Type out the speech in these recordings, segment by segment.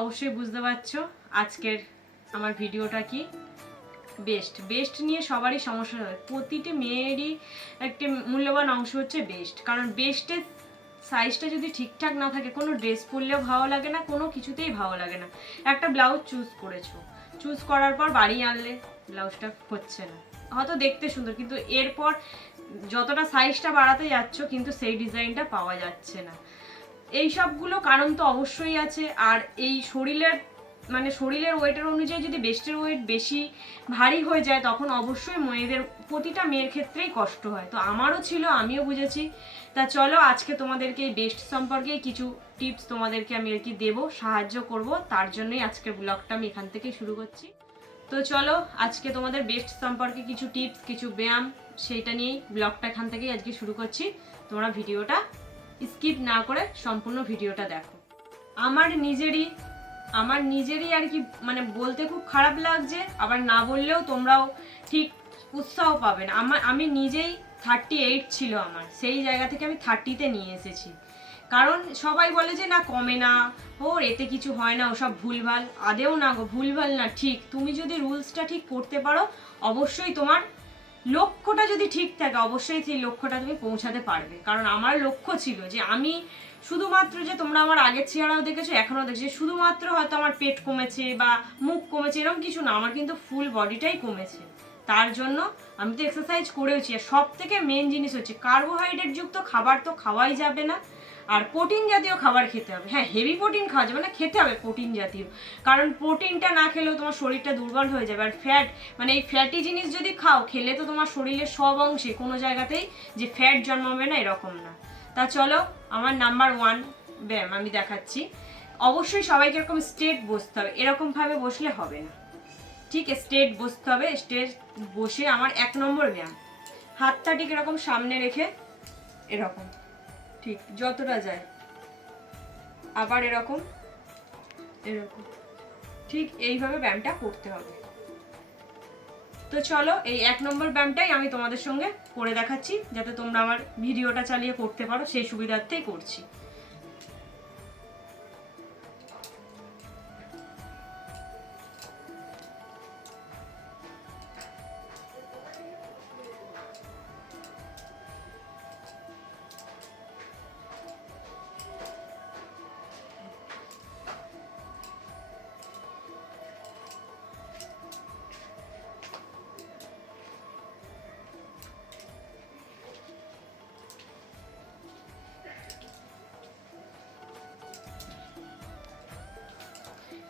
অবশ্যই বুঝতে পারছো আজকের আমার ভিডিওটা কি। বেস্ট নিয়ে সবারই সমস্যা হয়, প্রতিটি মেয়েরই একটা মূল্যবান অংশ হচ্ছে বেস্ট। কারণ বেস্টের সাইজটা যদি ঠিকঠাক না থাকে, কোনো ড্রেস পরলেও ভালো লাগে না, কোনো কিছুতেই ভালো লাগে না। একটা ব্লাউজ চুজ করার পর বাড়ি আনলে ব্লাউজটা হচ্ছে না, হয়তো দেখতে সুন্দর, কিন্তু এরপর যতটা সাইজটা বাড়াতে যাচ্ছ কিন্তু সেই ডিজাইনটা পাওয়া যাচ্ছে না। এই সবগুলো কারণ তো অবশ্যই আছে। আর এই শরীরের ওয়েটের অনুযায়ী যদি বেস্টের ওয়েট বেশি ভারী হয়ে যায়, তখন অবশ্যই প্রতিটা মেয়ের ক্ষেত্রেই কষ্ট হয়। তো আমারও ছিল, আমিও বুঝেছি। তা চলো আজকে তোমাদেরকে এই বেস্ট সম্পর্কে কিছু টিপস তোমাদেরকে আমি আর কি দেবো, সাহায্য করব। তার জন্যই আজকের ব্লগটা আমি এখান থেকে শুরু করছি। তো চলো আজকে তোমাদের বেস্ট সম্পর্কে কিছু টিপস, কিছু ব্যায়াম, সেইটা নিয়েই ব্লগটা এখান থেকেই আজকে শুরু করছি। তোমরা ভিডিওটা স্কিপ না করে সম্পূর্ণ ভিডিওটা দেখো। আমার নিজেরই আর কি বলতে খুব খারাপ লাগছে, আবার না বললেও তোমরাও ঠিক উৎসাহ পাবে না। আমি নিজেই 38 ছিল আমার, সেই জায়গা থেকে আমি 30-তে নিয়ে এসেছি। কারণ সবাই বলে যে না কমে না, ওর এতে কিছু হয় না, ওসব ভুলভাল। আদেও না গো, ভুলভাল না, ঠিক। তুমি যদি রুলসটা ঠিক করতে পারো, অবশ্যই তোমার লক্ষ্যটা যদি ঠিক থাকে, অবশ্যই সেই লক্ষ্যটা তুমি পৌঁছাতে পারবে। কারণ আমার লক্ষ্য ছিল যে আমি শুধুমাত্র, যে তোমরা আমার আগের চেহারাও দেখেছো, এখনও দেখছো, শুধুমাত্র হয়তো আমার পেট কমেছে বা মুখ কমেছে এরকম কিছু না, আমার কিন্তু ফুল বডিটাই কমেছে। তার জন্য আমি তো এক্সারসাইজ করেওছি। আর সব থেকে মেন জিনিস হচ্ছে কার্বোহাইড্রেট যুক্ত খাবার তো খাওয়াই যাবে না, আর প্রোটিন জাতীয় খাবার খেতে হবে। হ্যাঁ, হেভি প্রোটিন খাওয়া যাবে না, খেতে হবে প্রোটিন জাতীয়। কারণ প্রোটিনটা না খেলেও তোমার শরীরটা দুর্বল হয়ে যাবে। আর ফ্যাট এই ফ্যাটি জিনিস যদি খাও, খেলে তো তোমার শরীরের সব অংশে কোনো জায়গাতেই যে ফ্যাট জন্মাবে না এরকম না। তা চলো আমার নাম্বার 1 ব্যায়াম আমি দেখাচ্ছি। অবশ্যই সবাইকে এরকম স্ট্রেট বসতে হবে, এরকমভাবে বসলে হবে না, ঠিক স্ট্রেট বসতে হবে। স্ট্রেট বসে আমার 1 নম্বর ব্যায়াম, হাতটা ঠিক এরকম সামনে রেখে এরকম ঠিক যতটা যায়, আবার এরকম ঠিক এইভাবে ব্যায়ামটা করতে হবে। তো চলো এই 1 নম্বর ব্যায়ামটাই আমি তোমাদের সঙ্গে করে দেখাচ্ছি, যাতে তোমরা আমার ভিডিওটা চালিয়ে করতে পারো, সেই সুবিধার্থেই করছি।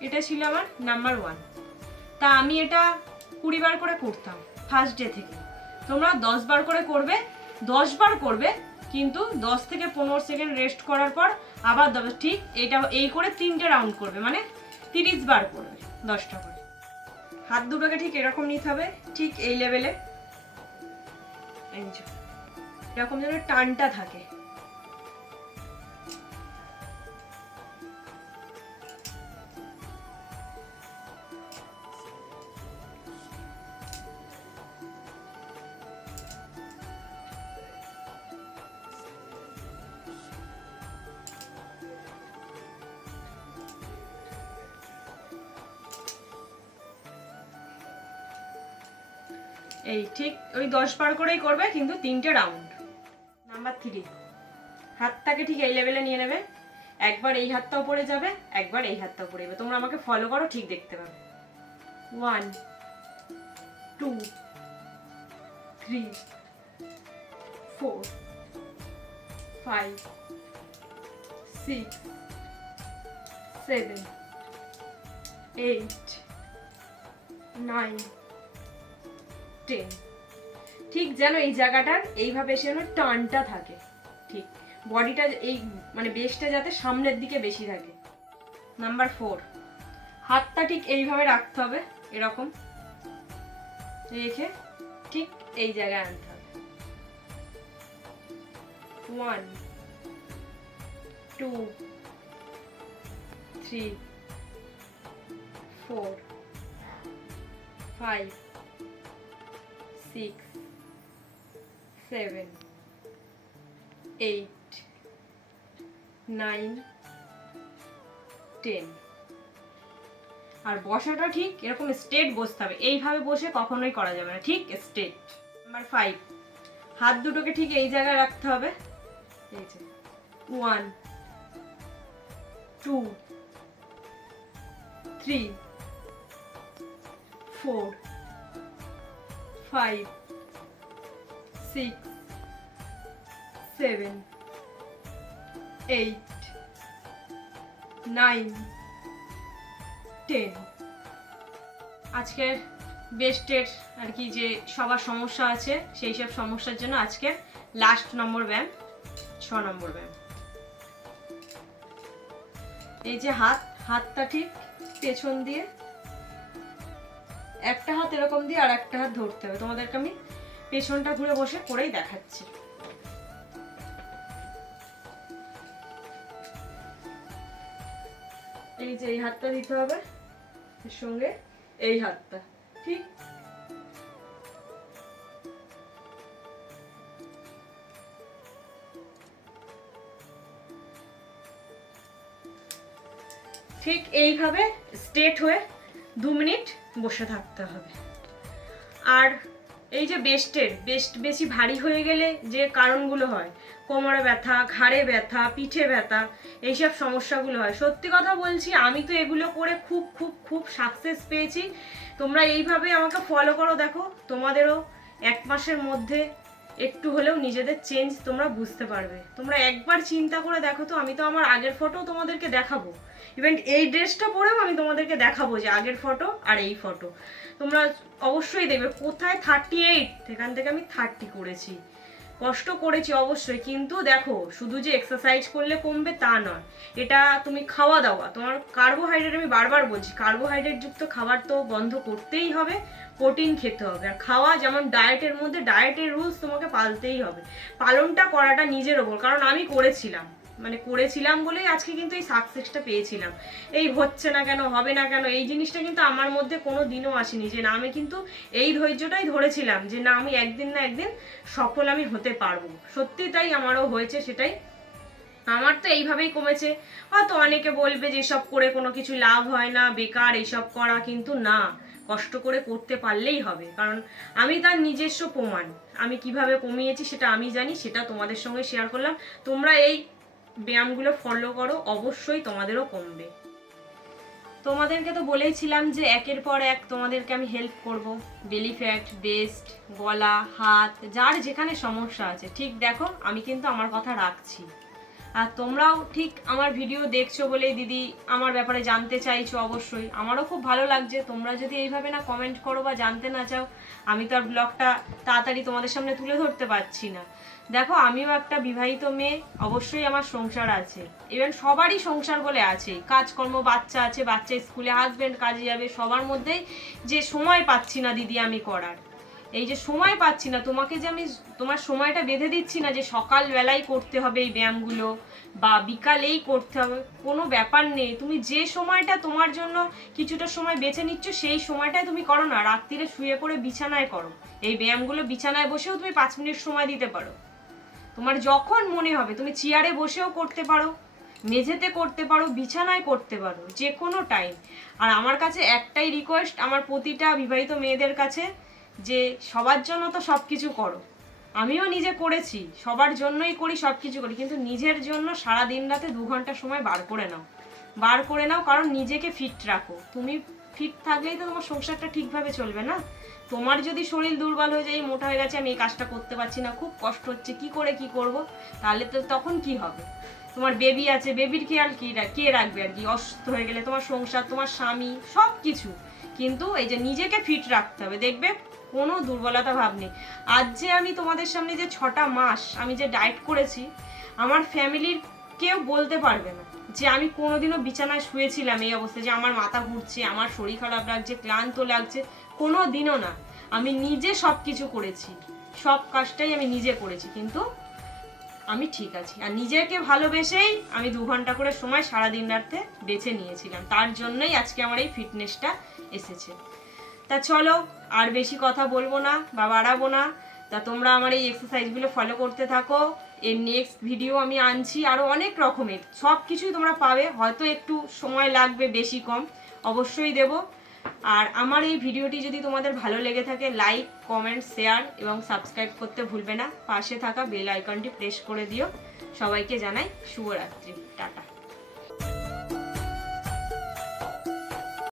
এটা ছিল আমার নাম্বার 1। তা আমি এটা 20 বার করে করতাম ফার্স্ট ডে থেকে। তোমরা 10 বার করে করবে, 10 বার করবে, কিন্তু 10 থেকে 15 সেকেন্ড রেস্ট করার পর আবার ঠিক এটা এই করে 3টে রাউন্ড করবে, 30 বার করবে, 10টা করে। হাত দুটোকে ঠিক এরকম নিতে হবে, ঠিক এই লেভেলে, এরকম যেন টানটা থাকে। এই ঠিক ওই 10 বার করেই করবে, কিন্তু 3টে রাউন্ড। নাম্বার 3, হাতটাকে ঠিক এই লেভেলে নিয়ে নেবে, একবার এই হাতটা উপরে যাবে, একবার এই হাতটা উপরে যাবে। তোমরা আমাকে ফলো করো, ঠিক দেখতে পাবে। 1 2 3 4 5 6 7 8 9 10। ঠিক যেন এই জায়গাটার এইভাবে এসে যেন টানটা থাকে, ঠিক বডিটা এই বেসটা যাতে সামনের দিকে বেশি থাকে। নাম্বার 4, হাতটা ঠিক এইভাবে রাখতে হবে, এরকম রেখে ঠিক এই জায়গায় আনতে হবে। 1 2 3 4 5 6 7 8 9 10। আর বসাটা ঠিক এরকম স্ট্রেট বসতে হবে, এইভাবে বসে কখনোই করা যাবে না, ঠিক স্ট্রেট। নাম্বার 5, হাত দুটোকে ঠিক এই জায়গায় রাখতে হবে। এই যে 1 2 3 4 5 6 7 8 9 10। আজকের বেস্টের আর কি যে সবার সমস্যা আছে সেই সব সমস্যার জন্য আজকের লাস্ট নম্বর ব্যায়াম 6 নম্বর ব্যায়াম। এই যে হাতটা ঠিক পেছন দিয়ে, একটা হাত এরকম দিয়ে আর একটা হাত ধরতে হবে। তোমাদেরকে আমি পেছনটা ঘুরে বসে করেই দেখাচ্ছি। এই যে এই হাতটা দিতে হবে এর সঙ্গে এই হাতটা, ঠিক ঠিক এইভাবে স্ট্রেট হয়ে 2 মিনিট বসে থাকতে হবে। আর এই যে বেস্ট বেশি ভারী হয়ে গেলে যে কারণগুলো হয়, কোমরে ব্যথা, ঘাড়ে ব্যথা, পিঠে ব্যথা, এইসব সমস্যাগুলো হয়। সত্যি কথা বলছি, আমি তো এগুলো করে খুব খুব খুব সাকসেস পেয়েছি। তোমরা এইভাবে আমাকে ফলো করো, দেখো তোমাদেরও 1 মাসের মধ্যে একটু হলেও নিজেদের চেঞ্জ তোমরা বুঝতে পারবে। তোমরা একবার চিন্তা করে দেখো তো, আমি তো আমার আগের ফটো তোমাদেরকে দেখাবো, ইভেন এই ড্রেসটা পরেও আমি তোমাদেরকে দেখাবো যে আগের ফটো আর এই ফটো। তোমরা অবশ্যই দেখবে কোথায় 38, এখান থেকে আমি 30 করেছি। কষ্ট করেছি অবশ্যই, কিন্তু দেখো শুধু যে এক্সারসাইজ করলে কমবে তা নয়, এটা তুমি খাওয়া দাওয়া, তোমার কার্বোহাইড্রেট, আমি বারবার বলছি কার্বোহাইড্রেট যুক্ত খাবার তো বন্ধ করতেই হবে, প্রোটিন খেতে হবে। আর খাওয়া যেমন ডায়েটের মধ্যে, ডায়েটের রুলস তোমাকে পালতেই হবে। পালনটা করাটা নিজের ওপর, কারণ আমি করেছিলাম বলেই আজকে কিন্তু এই সাকসেসটা পেয়েছিলাম। এই হচ্ছে না কেন, হবে না কেন, এই জিনিসটা কিন্তু আমার মধ্যে কোনো দিনও আসেনি। যে না, আমি কিন্তু এই ধৈর্যটাই ধরেছিলাম যে না, আমি একদিন না একদিন সফল আমি হতে পারবো। সত্যি তাই আমারও হয়েছে, সেটাই আমার তো এইভাবেই কমেছে। হয়তো অনেকে বলবে যে এসব করে কোনো কিছু লাভ হয় না, বেকার এইসব করা, কিন্তু না, কষ্ট করে করতে পারলেই হবে। কারণ আমি তার নিজস্ব প্রমাণ, আমি কিভাবে কমিয়েছি সেটা আমি জানি, সেটা তোমাদের সঙ্গে শেয়ার করলাম। তোমরা এই ব্যায়ামগুলো ফলো করো, অবশ্যই তোমাদেরও কমবে। তোমাদেরকে তো বলেইছিলাম যে একের পর এক তোমাদেরকে আমি হেল্প করব। বেলি ফ্যাট, বেস্ট, গলা, হাত, যার যেখানে সমস্যা আছে, ঠিক দেখো আমি কিন্তু আমার কথা রাখছি। আর তোমরাও ঠিক আমার ভিডিও দেখছো বলেই দিদি আমার ব্যাপারে জানতে চাইছো, অবশ্যই আমারও খুব ভালো লাগছে। তোমরা যদি এইভাবে না কমেন্ট করো বা জানতে না চাও, আমি তো আর ব্লগটা তাড়াতাড়ি তোমাদের সামনে তুলে ধরতে পারছি না। দেখো আমিও একটা বিবাহিত মেয়ে, অবশ্যই আমার সংসার আছে, ইভেন সবারই সংসার বলে আছে, কাজকর্ম, বাচ্চা আছে, বাচ্চা স্কুলে, হাজবেন্ড কাজে যাবে, সবার মধ্যেই যে সময় পাচ্ছি না দিদি আমি করার, এই যে সময় পাচ্ছি না, তোমাকে যে আমি তোমার সময়টা বেঁধে দিচ্ছি না যে সকালবেলায় করতে হবে এই ব্যায়ামগুলো বা বিকালেই করতে হবে, কোনো ব্যাপার নেই। তুমি যে সময়টা তোমার জন্য কিছুটা সময় বেছে নিচ্ছ সেই সময়টাই তুমি করো না, রাত্রিরে শুয়ে পড়ে বিছানায় করো এই ব্যায়ামগুলো। বিছানায় বসেও তুমি 5 মিনিট সময় দিতে পারো, তোমার যখন মনে হবে। তুমি চেয়ারে বসেও করতে পারো, মেঝেতে করতে পারো, বিছানায় করতে পারো, যে কোনো টাইম। আর আমার কাছে একটাই রিকোয়েস্ট আমার প্রতিটা বিবাহিত মেয়েদের কাছে, যে সবার জন্য তো সব কিছু করো, আমিও নিজে করেছি, সবার জন্যই করি, সব কিছু করি, কিন্তু নিজের জন্য সারা দিন রাতে 2 ঘন্টা সময় বার করে নাও, কারণ নিজেকে ফিট রাখো। তুমি ফিট থাকলেই তো তোমার সংসারটা ঠিকভাবে চলবে না। তোমার যদি শরীর দুর্বল হয়ে যায়, মোটা হয়ে গেছে, আমি এই কাজটা করতে পারছি না, খুব কষ্ট হচ্ছে, কি করে কি করব, তাহলে তো তখন কি হবে? তোমার বেবি আছে, বেবির খেয়াল কে রাখবে আর কি? অসুস্থ হয়ে গেলে তোমার সংসার, তোমার স্বামী, সব কিছু। কিন্তু এই যে নিজেকে ফিট রাখতে হবে, দেখবে কোনো দুর্বলতা ভাব নেই। আজ যে আমি তোমাদের সামনে যে 6টা মাস আমি যে ডায়েট করেছি, আমার ফ্যামিলির কেউ বলতে পারবে না যে আমি কোনোদিনও বিছানায় শুয়েছিলাম এই অবস্থায়, যে আমার মাথা ঘুরছে, আমার শরীর খারাপ লাগছে, ক্লান্ত লাগছে, কোনো দিনও না। আমি নিজে সব কিছু করেছি, সব কাজটাই আমি নিজে করেছি, কিন্তু আমি ঠিক আছি। আর নিজেকে ভালোবেসেই আমি 2 ঘন্টা করে সময় সারাদিন রাতে বেছে নিয়েছিলাম, তার জন্যই আজকে আমার এই ফিটনেসটা এসেছে। তা চলো আর বেশি কথা বলবো না বা বাড়াবো না, তা তোমরা আমার এই এক্সারসাইজগুলো ফলো করতে থাকো। এর নেক্সট ভিডিও আমি আনছি আরও অনেক রকমের, সব কিছুই তোমরা পাবে, হয়তো একটু সময় লাগবে, বেশি কম অবশ্যই দেব। আর আমার এই ভিডিওটি যদি তোমাদের ভালো লেগে থাকে, লাইক, কমেন্ট, শেয়ার এবং সাবস্ক্রাইব করতে ভুলবে না। পাশে থাকা বেল আইকনটি প্রেস করে দিও। সবাইকে জানাই শুভরাত্রি, টাটা।